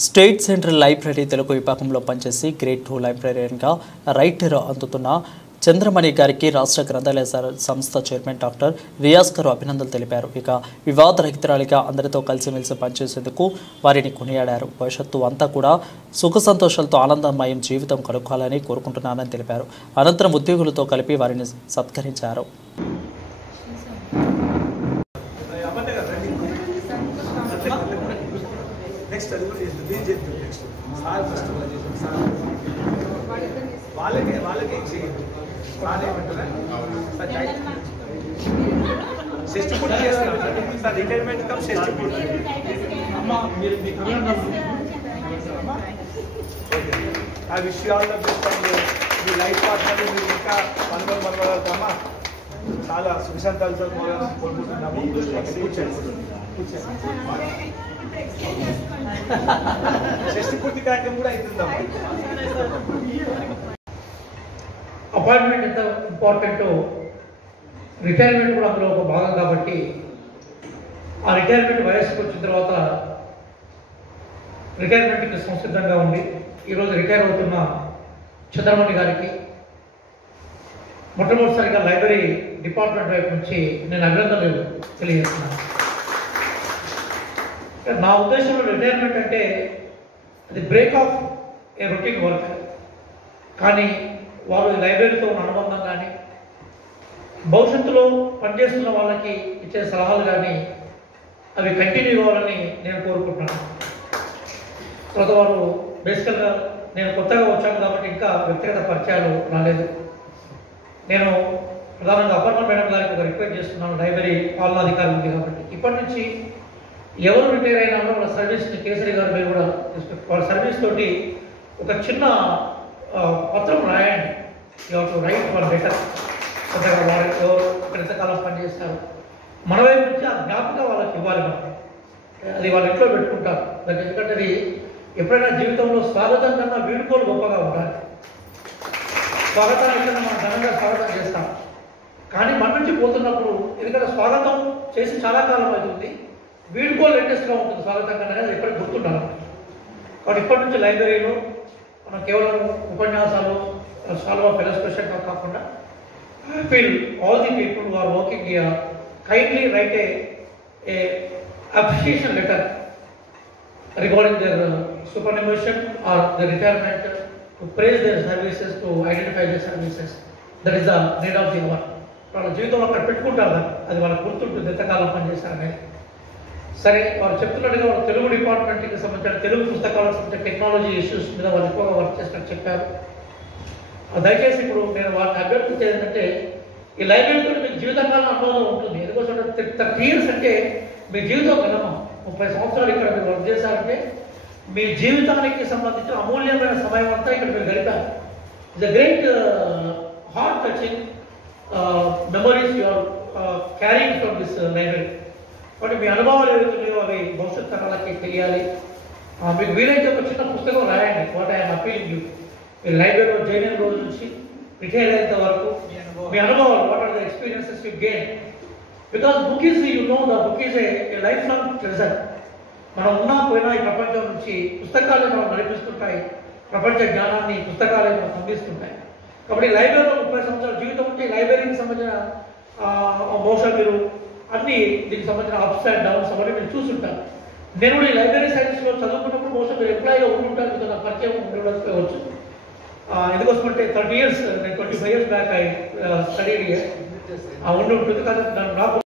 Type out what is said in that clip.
State central library Telugu విభాగంలో పనిచేసి grade 2 లైబ్రరీయన్గా writer అందుతున్న చంద్రమణి గారికి రాష్ట్ర గ్రంథాలయ సంస్థ చైర్మన్ డాక్టర్ రియాజ్ గారు అభినందనలు తెలిపారు. ఇక వివాదరహితురాలిగా అందరితో కలిసిమెలిసి పనిచేసేందుకు వారిని కొనియాడారు. భవిష్యత్తు అంతా కూడా సుఖ సంతోషాలతో ఆనందమయం జీవితం కలుక్కోవాలని కోరుకుంటున్నానని తెలిపారు. అనంతరం ఉద్యోగులతో కలిపి వారిని సత్కరించారు. రిటైర్మెంట్ కమ్ షష్టి పూర్తి I wish you all the best and me life partner మీరు ఇంకా మనవరాలమ్మా చాలా సుఖశాంతాలతో కోరుకుంటున్నాము. షష్టి పూర్తి కార్యక్రమం కూడా అవుతుందమ్మా. అపాయింట్మెంట్ ఎంత ఇంపార్టెంటో రిటైర్మెంట్ కూడా అందులో ఒక భాగం కాబట్టి ఆ రిటైర్మెంట్ వయస్సుకు వచ్చిన తర్వాత రిటైర్మెంట్కి సంసిద్ధంగా ఉంది. ఈరోజు రిటైర్ అవుతున్న చంద్రమణి గారికి మొట్టమొదటిసారిగా లైబ్రరీ డిపార్ట్మెంట్ వైపు నుంచి నేను అభినందనలు తెలియజేస్తున్నాను. నా ఉద్దేశంలో రిటైర్మెంట్ అంటే అది break of A routine work, కానీ వారు లైబ్రరీతో ఉన్న అనుబంధం కానీ భవిష్యత్తులో పనిచేస్తున్న వాళ్ళకి ఇచ్చే సలహాలు కానీ అవి కంటిన్యూ అవ్వాలని నేను కోరుకుంటున్నాను. తర్వాత వారు బేసికల్గా నేను కొత్తగా వచ్చాను కాబట్టి ఇంకా వ్యక్తిగత పరిచయాలు రాలేదు. నేను ప్రధానంగా అపర్ణ మేడం గారికి ఒక రిక్వెస్ట్ చేస్తున్నాను. లైబ్రరీ పాలనాధికారి ఉంది కాబట్టి ఇప్పటి నుంచి ఎవరు రిటైర్ అయినా వాళ్ళ సర్వీస్ని కేసరి గారు మీరు కూడా వాళ్ళ సర్వీస్ తోటి ఒక చిన్న పత్రం రాయండి. You have to right for better. కొత్తగా వారు ఎవరు ఎంతకాలం పనిచేస్తారు మన వైపు నుంచి ఆ జ్ఞాపకం వాళ్ళకి ఇవ్వాలి. మనం అది వాళ్ళ ఇంట్లో పెట్టుకుంటారు. ఎందుకంటే అది ఎప్పుడైనా జీవితంలో స్వాగతం కన్నా వీడుకోలు గొప్పగా ఉండాలి. స్వాగతాన్ని ఎక్కడైనా మనం ఘనంగా స్వాగతం చేస్తాం, కానీ మన నుంచి పోతున్నప్పుడు ఎందుకంటే స్వాగతం చేసి చాలా కాలం అవుతుంది, వీడుకోలు లేటెస్ట్గా ఉంటుంది స్వాగతం కన్నా, అది ఎప్పటికి గుర్తుండాలి. కాబట్టి ఇప్పటి నుంచి లైబ్రరీలో మనం కేవలం ఉపన్యాసాలు సాల్వ్ ఆఫ్ ఫెలోస్పెషన్గా కాకుండా I feel all the people who are working here kindly write a appreciation letter regarding their superannuation or their retirement, to praise their services, to identify their services. That is the need of the hour. వాళ్ళ జీవితంలో అక్కడ పెట్టుకుంటారు, అది వాళ్ళకి గుర్తుంటుంది ఎంతకాలం పనిచేశారని. సరే, వాళ్ళు చెప్తున్నట్టుగా వాళ్ళు తెలుగు డిపార్ట్మెంట్కి సంబంధించిన తెలుగు పుస్తకాలకు సంబంధించిన టెక్నాలజీ ఇష్యూస్ మీద వాళ్ళు ఎక్కువగా వర్క్ చేసినట్టు చెప్పారు. దయచేసి ఇప్పుడు నేను వారిని అభ్యర్థించేది ఏంటంటే ఈ లైబ్రరీతో మీకు జీవితకాలం అనుభవం ఉంటుంది. ఎందుకోసం 30 years అంటే మీ జీవితం మినిమం 30 సంవత్సరాలు ఇక్కడ మీరు వర్క్ చేశారంటే మీ జీవితానికి సంబంధించిన అమూల్యమైన సమయం అంతా ఇక్కడ మీరు గడిపారు. It's a great heart touching memories you are carrying from this library. కాబట్టి మీ అనుభవాలు ఏవైతున్నాయో అవి భవిష్యత్ తరాలకి తెలియాలి. మీకు వీలైతే ఒక చిన్న పుస్తకం రాయండి. What I'm appealing you. మీరు లైబ్రరీలో జాయిన్ అయిన రోజు నుంచి రిటైర్ అయ్యేంత వరకు మీ అనుభవాలు, what are the experiences you gain. Because book is the book is a life long treasure. మనం ఉన్నా పోయినా ఈ ప్రపంచం నుంచి పుస్తకాలే మనం నడిపిస్తుంటాయి. ప్రపంచ జ్ఞానాన్ని పుస్తకాలే మనం అందిస్తుంటాయి. కాబట్టి లైబ్రరీలో 30 సంవత్సరాల జీవితం ఉంటే లైబ్రరీకి సంబంధించిన బహుశా మీరు అన్ని దీనికి సంబంధించిన అప్స్ అండ్ డౌన్స్ అవన్నీ మీరు చూస్తుంటారు. నేను కూడా ఈ లైబ్రరీ సైన్స్లో చదువుకున్నప్పుడు బహుశా మీరు ఎంప్లాయీగా ఉంటుంటారు, మీకు నా పరిచయం ఉండవచ్చు. ఎందుకోసమంటే 30 years, 25 years back I studied ఉండి ఉంటుంది. కానీ నాకు